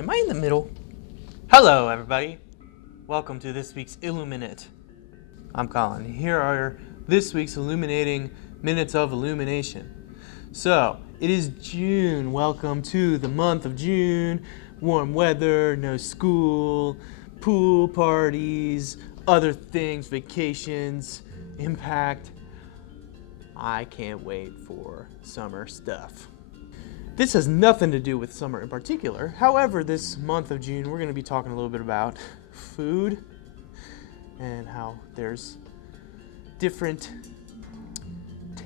Am I in the middle? Hello, everybody. Welcome to this week's IlluminUte. I'm Colin. Here are this week's illuminating minutes of illumination. So, it is June. Welcome to the month of June. Warm weather, no school, pool parties, other things, vacations, impact. I can't wait for summer stuff. This has nothing to do with summer in particular. However, this month of June, we're going to be talking a little bit about food and how there's different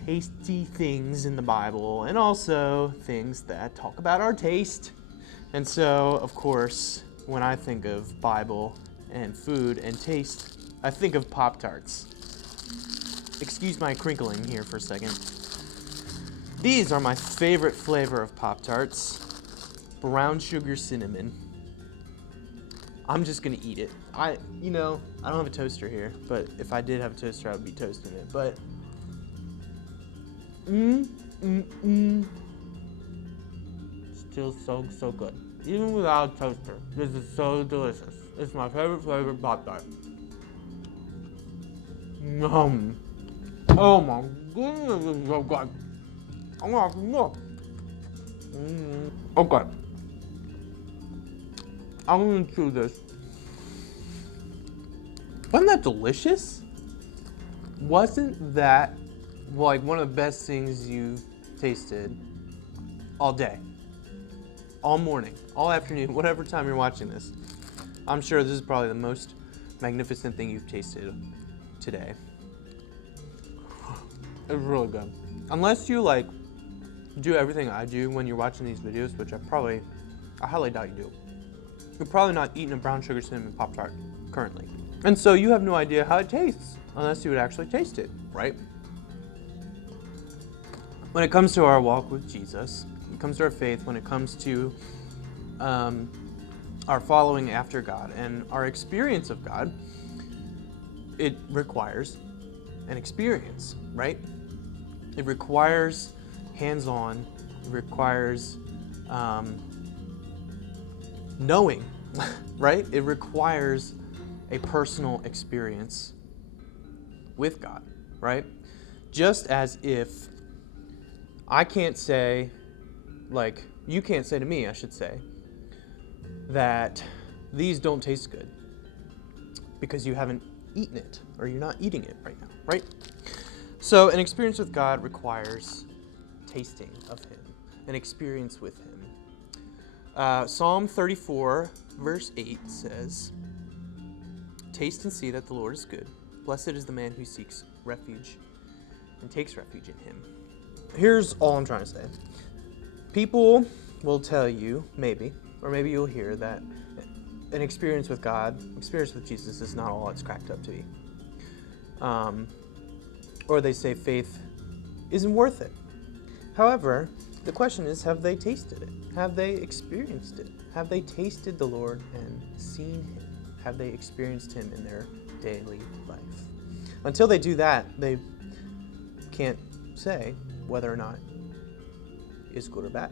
tasty things in the Bible and also things that talk about our taste. And so, of course, when I think of Bible and food and taste, I think of Pop-Tarts. Excuse my crinkling here for a second. These are my favorite flavor of Pop-Tarts. Brown sugar cinnamon. I'm just gonna eat it. I don't have a toaster here, but if I did have a toaster, I would be toasting it. But still so good. Even without a toaster, this is so delicious. It's my favorite Pop-Tart. Oh my goodness, this is so good. I'm gonna have some more. Okay. I'm gonna chew this. Wasn't that delicious? Wasn't that like one of the best things you've tasted all day? All morning, all afternoon, whatever time you're watching this. I'm sure this is probably the most magnificent thing you've tasted today. It's really good. Unless you do everything I do when you're watching these videos, which I highly doubt you do. You're probably not eating a brown sugar cinnamon Pop-Tart currently. And so you have no idea how it tastes unless you would actually taste it, right? When it comes to our walk with Jesus, when it comes to our faith, when it comes to our following after God and our experience of God, it requires an experience, right? It requires hands-on, it requires knowing, right? It requires a personal experience with God, right? Just as if I can't say, you can't say to me, I should say, that these don't taste good because you haven't eaten it or you're not eating it right now, right? So an experience with God requires tasting of Him, an experience with Him. Psalm 34, verse 8 says, "Taste and see that the Lord is good. Blessed is the man who seeks refuge and takes refuge in Him." Here's all I'm trying to say. People will tell you, maybe you'll hear that an experience with God, experience with Jesus is not all it's cracked up to be. Or they say faith isn't worth it. However, the question is, have they tasted it? Have they experienced it? Have they tasted the Lord and seen Him? Have they experienced Him in their daily life? Until they do that, they can't say whether or not it's good or bad.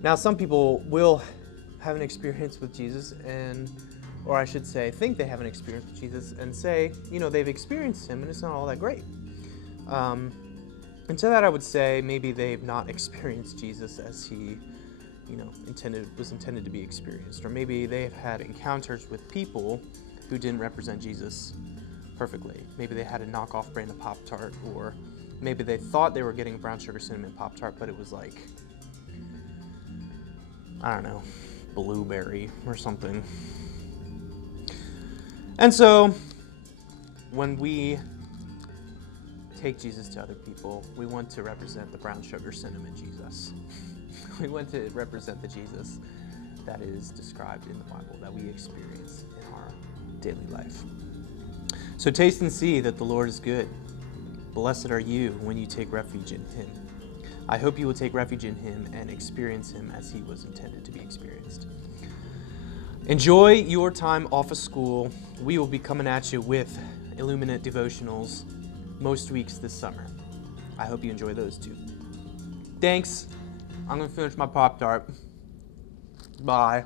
Now, some people will have an experience with Jesus or I should say, think they have an experience with Jesus and say, they've experienced Him and it's not all that great. And to that I would say maybe they've not experienced Jesus as He, was intended to be experienced. Or maybe they've had encounters with people who didn't represent Jesus perfectly. Maybe they had a knockoff brand of Pop-Tart, or maybe they thought they were getting a brown sugar cinnamon Pop-Tart, but it was blueberry or something. And so, when we take Jesus to other people, we want to represent the brown sugar cinnamon Jesus. We want to represent the Jesus that is described in the Bible, that we experience in our daily life. So taste and see that the Lord is good. Blessed are you when you take refuge in Him. I hope you will take refuge in Him and experience Him as He was intended to be experienced. Enjoy your time off of school. We will be coming at you with IlluminUte devotionals most weeks this summer. I hope you enjoy those too. Thanks. I'm going to finish my Pop-Tart. Bye.